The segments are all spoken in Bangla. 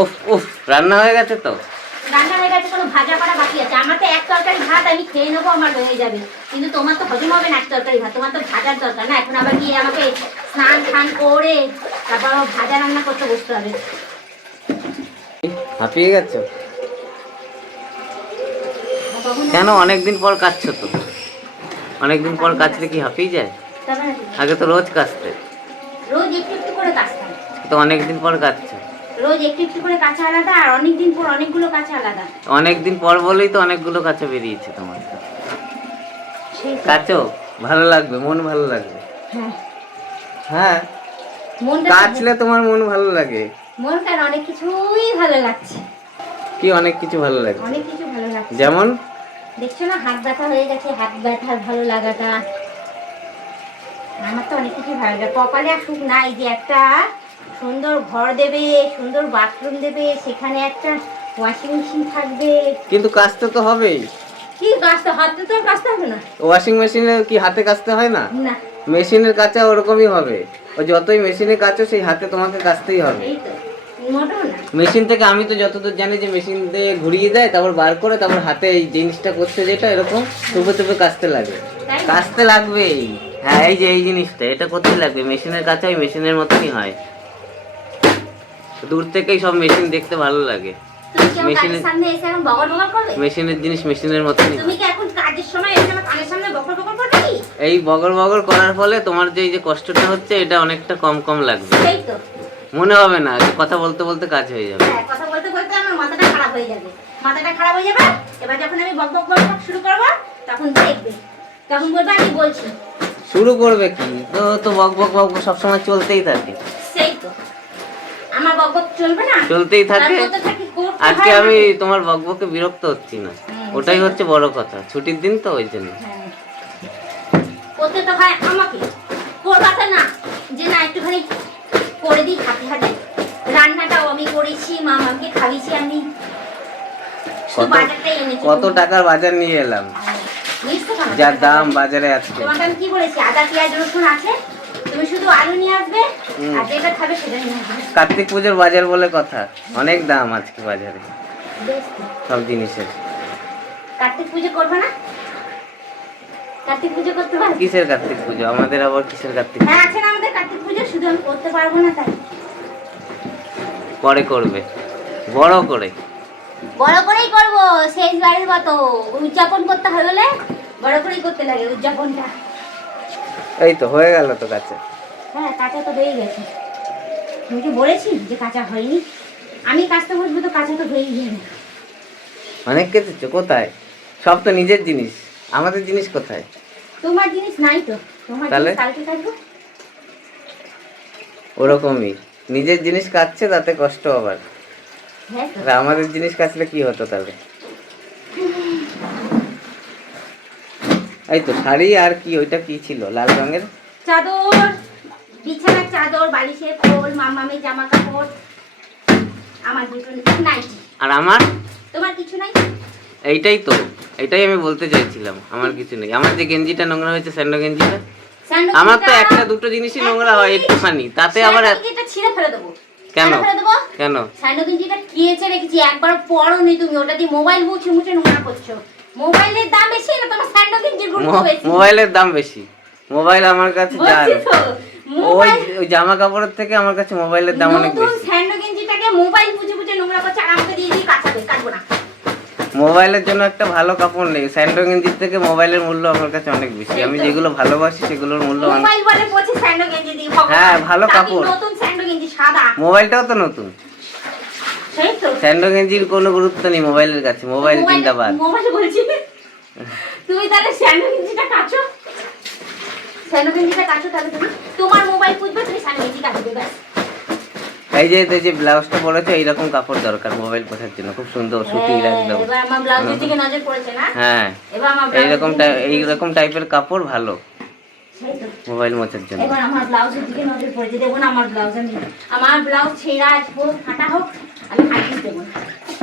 উফ উফ রান্না হয়ে গেছে তো? রান্না হয়ে গেছে কোনো ভাজা করা বাকি আছে। আমার তো এক তরকারি ভাত আমি খেয়ে নেব আমার হয়ে যাবে। কিন্তু তোমার তো হজম হবে না এক তরকারি ভাত তোমার তো ভাজার দরকার না। এখন আবার গিয়ে আমাকে স্নান টান করে তারপর ভাজা রান্না করতে বসতে হবে। হাঁপিয়ে গেছো? কেন? অনেকদিন পর কাটছো তো? অনেকদিন পর কাচলে কি হাঁপিয়ে যায়? আগে তো রোজ কাচতে রোজ একটু একটু করে কাচতাম তো অনেকদিন পর কাটছো রোজ একটু একটু করে কাঁচা আলাদা আর অনেকদিন পর অনেকগুলো কাঁচা আলাদা। অনেকদিন পর বলেই তো অনেকগুলো কাঁচা বেরিয়েছে তোমার। তো। ভালো লাগবে মন ভালো লাগবে। হ্যাঁ। হ্যাঁ? কাচলে তোমার মন ভালো লাগে। মন কেন অনেক কিছুই ভালো লাগছে। কি অনেক কিছু ভালো লাগে অনেক কিছু ভালো লাগছে। যেমন? দেখছ না হাত ব্যথা হয়ে গেছে হাত ব্যথা ভালো লাগাটা। আমার তো অনেক কিছু ভালো লাগে। কপালে আর সুখ নাই যে একটা সুন্দর ঘর দেবে সুন্দর বাথরুম দেবে সেখানে একটা ওয়াশিং মেশিন থাকবে। কিন্তু কাচতে তো হবেই। কি কাজটা হাতে তো কাজতে হবে না। ওয়াশিং মেশিনে কি হাতে কাচতে হয় না? না। মেশিনের কাঁচা ওরকমই হবে। ও যতই মেশিনে কাচো সেই হাতে তোমাকে কাচতেই হবে। মেশিন থেকে আমি তো যতদূর জানি যে মেশিন দিয়ে ঘুরিয়ে দেয় তারপর বার করে তারপর হাতে এই জিনিসটা করছে যেটা এরকম টুপে টুপে কাচতে লাগে। কাচতে লাগবেই। হ্যাঁ এই যে এই জিনিসটা এটা করতে লাগবে। মেশিনের কাছে ওই মেশিনের মতনই হয়। দূর থেকেই সব মেশিন দেখতে ভালো লাগে। সামনে এসে এখন করবে? মেশিনের জিনিস মেশিনের মতনই। তুমি কি এখন কাজের সময় এসে আমার কানের সামনে বকর বকর করবে? কি এই বগর বগর করার ফলে তোমার যে এই যে কষ্টটা হচ্ছে এটা অনেকটা কম কম লাগবে। সেই তো। মনে হবে না যে কথা বলতে বলতে কাজ হয়ে যাবে। হ্যাঁ কথা বলতে বলতে আমার মাথাটা খারাপ হয়ে যাবে। মাথাটা খারাপ হয়ে যাবে এবার যখন আমি বক বক বক বক শুরু করব তখন দেখবে। তখন বলবে আমি বলছি। শুরু করবে কি? তো তো বক বক বক বক সবসময় চলতেই থাকে। সেই তো। আমার বক বক চলবে না? চলতেই থাকে। আজকে আমি তোমার বক বকে বিরক্ত হচ্ছি না। ওটাই হচ্ছে বড় কথা। ছুটির দিন তো ওই জন্য। হ্যাঁ। করতে তো হয় আমাকে করবাটা না যে না একটুখানি করে দিই হাতে হাতে। রান্নাটাও আমি করেছি মা খাইয়েছি আমি। কত- টাকার বাজার নিয়ে এলাম? যার দাম বাজারে। তোমাকে আমি কি বলেছি? আদা পেঁয়াজ রসুন আছে? শুধু আলু নিয়ে আসবে আর যেটা খাবে সেটা নিয়ে আসবে। কার্তিক পুজোর বাজার বলে কথা। অনেক দাম আজকে বাজারে। সব জিনিসের। কার্তিক পুজো করবে না? কার্তিক পুজো করতে পারবে? কিসের কার্তিক পুজো? আমাদের আবার কিসের কার্তিক হ্যাঁ আছে না আমাদের কার্তিক পুজো শুধু আমি করতে পারব না তাই। পরে করবে। বড় করে। বড় করেই করব শেষ মতো। উদযাপন করতে হবে বলে বড় করেই করতে লাগে উদযাপনটা। এই তো হয়ে গেল তো কাছে। হ্যাঁ কাঁচা তো হয়ে গেছে। তুমি কি বলেছি যে কাঁচা হয়নি? আমি কাঁচতে বসবো তো কাঁচা তো হয়েই যাবে অনেক কেটেছো কোথায়? সব তো নিজের জিনিস। আমাদের জিনিস কোথায়? তোমার জিনিস নাই তো। তোমার তাহলে? কালকে থাকবে। ওরকমই। নিজের জিনিস কাটছে তাতে কষ্ট আবার। হ্যাঁ আর আমাদের জিনিস কাটলে কি হতো তাহলে? এই তো শাড়ি আর কি ওইটা কি ছিল? লাল রঙের? চাদর বিছানার চাদর বালিশের খোল মামামের জামা কাপড় আমার দুটো নাইটি। আর আমার? তোমার কিছু নাই? এইটাই তো এইটাই আমি বলতে চাইছিলাম আমার কিছু নেই। আমার যে গেঞ্জিটা নোংরা হয়েছে স্যান্ডো গেঞ্জিটা? আমার তো একটা দুটো জিনিসই নোংরা হয় একটুখানি তাতে আবার এত- ছিঁড়ে ফেলে দেবো। কেন? কেন ফেলে দেবো? কেন? স্যান্ডো গেঞ্জিটা কেচে রেখেছি একবার পরো নি তুমি ওটা দিয়ে মোবাইল মুছে মুছে নোংরা করছ। মোবাইলের দাম বেশি না তোমার স্যান্ডো গেঞ্জির মোবাইলের দাম বেশি মোবাইল আমার কাছে তো ওই ওই জামা কাপড়ের থেকে আমার কাছে মোবাইলের দাম অনেক বেশি। স্যান্ডো গেঞ্জিটাকে মোবাইল মুছে মুছে নোংরা করছে আর আমাকে দিয়ে দিয়ে কাটাবে কাটবো না। মোবাইলের জন্য একটা ভালো কাপড় নেই। স্যান্ডো গেঞ্জির থেকে মোবাইলের মূল্য আমার কাছে অনেক বেশি। আমি যেগুলো ভালোবাসি সেগুলোর মূল্য অনেক মোবাইল বলে পড়ছে স্যান্ডো গেঞ্জি ভগবান। হ্যাঁ, ভালো কাপড়। নতুন স্যান্ডো গেঞ্জি সাদা? মোবাইলটাও তো নতুন। সেই তো। স্যান্ডো গেঞ্জির কোনো গুরুত্ব নেই মোবাইলের কাছে। মোবাইল জিন্দাবাদ। মোবাইল বলছি তুমি তাহলে স্যান্ডো গেঞ্জিটা কাছো স্যান্ডো গেঞ্জিটা তাহলে তুমি? তোমার মোবাইল খুঁজবে তুমি স্যান্ডো কাটবে ব্যাস। এই যে এই যে ব্লাউজটা পরেছো এইরকম কাপড় দরকার মোবাইল পোষার জন্য। খুব সুন্দর সুতিং হ্যাঁ, একদম এবার আমার ব্লাউজের দিকে নজর পড়েছে না? হ্যাঁ। এবার আমার এইরকম। এইরকম টাইপের কাপড় ভালো। মোবাইল মোছার জন্য। এবার আমার ব্লাউজের দিকে নজর পড়েছে। দেখুন আমার ব্লাউজ আমি আমার ব্লাউজ ছেঁড়া হোক ফাটা হোক আমি দেবো।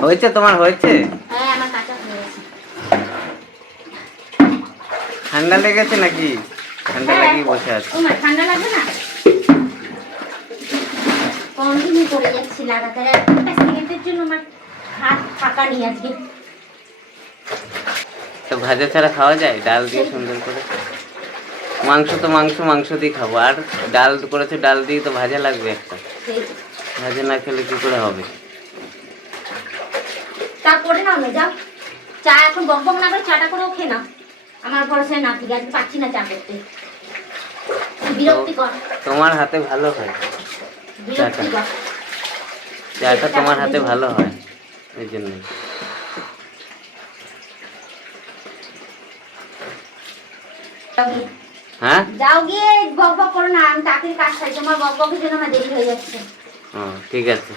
হয়েছে তোমার হয়েছে? হ্যাঁ আমার কাঁচা হয়ে গেছে। ঠান্ডা লেগেছে নাকি? ঠান্ডা হ্যাঁ। লাগিয়ে বসে আছে। ঠান্ডা লাগবে না? কন্টিনিউ করে যাচ্ছি লাগাতার। একটা সেকেন্ডের জন্য আমার হাত ফাঁকা আজকে। তো ভাজা ছাড়া খাওয়া যায়? ডাল দিয়ে সুন্দর করে? মাংস তো মাংস মাংস দিয়ে খাব। আর ডাল করেছে ডাল দিয়ে তো ভাজা লাগবে একটা। ভাজা না খেলে কি করে হবে? করে না যাও। চা এখন বক বক না করে চাটা করেও খেয়ে নাও। আমার ভরসায় না ঠিক আজকে পাচ্ছি না চা করতে। বিরক্তিকর। তোমার হাতে ভালো হয়। বিরক্তিকর। চাটা। তোমার হাতে ভালো হয় ওই জন্য হ্যাঁ? যাও গিয়ে বক বক করো না আমি তাকে কাজ খাই তোমার বক বকের জন্য আমার দেরি হয়ে যাচ্ছে। ও ঠিক আছে।